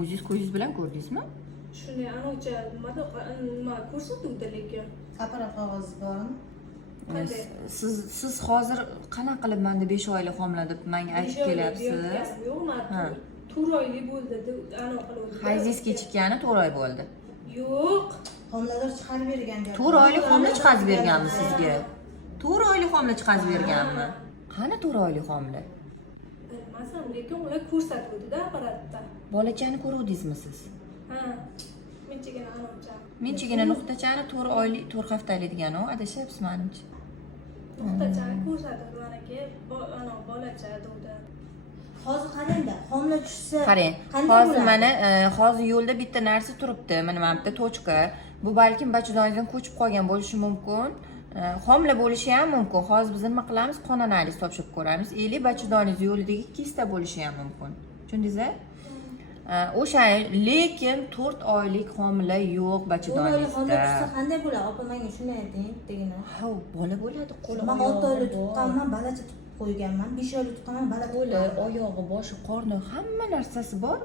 o'zingiz ko'zingiz bilan ko'rdingizmi? Shunday ancha nima ko'rsatuvdi lekin. Kapara qog'oz bormi? Qanday? Siz hozir qanaqa qilib menda 5 oylik homila deb menga aytib kelyapsiz? Yo'q, Ha. 4 oylik bo'ldi deb qiluvdi. Hayzingiz kechikkani 4 oy bo'ldi. Yo'q. Homilador chiqarib bergan gap. 4 oylik homila chiqazib berganmi sizga? 4 oylik homila chiqazib berganmi? Qani 4 oylik homila? Bilmasam, lekin ular ko'rsatuvdi-da apparatda. Bolachani ko'ruvdingizmi siz? Ha. Menchigina ancha. Menchigina nuqtachani 4 oylik, 4 haftalik degani u, adashyapsiz menimcha. Nuqtachani ko'rsatdi manaki, bolacha degdi. Hozir qarangda, homila tushsa Qarang, qanday hozir bo'ladi? mana hozir yo'lda bitta narsa turibdi. Mana mana bitta tochka. Bu balkim bachadoningizdan ko'chib qolgan bo'lishi mumkin. Homila bo'lishi ham mumkin. Hozir biz nima qilamiz? Qon analiz topshirib ko'ramiz. Eli bachadoningiz yo'lidagi kista bo'lishi ham mumkin. Tushundingizmi? O'sha lekin 4 oylik homila yo'q Homila bachadoningizda. tushsa qanday bo'ladi? Opa menga shunday ayting, bittagina. Ha, bola bo'ladi, qo'li Men 6 oylik tuqqanman, balacha tutib qo'yganman. 5 oylik tuqqanman, bala qo'li, oyog'i, boshi, qorni, hamma narsasi bor.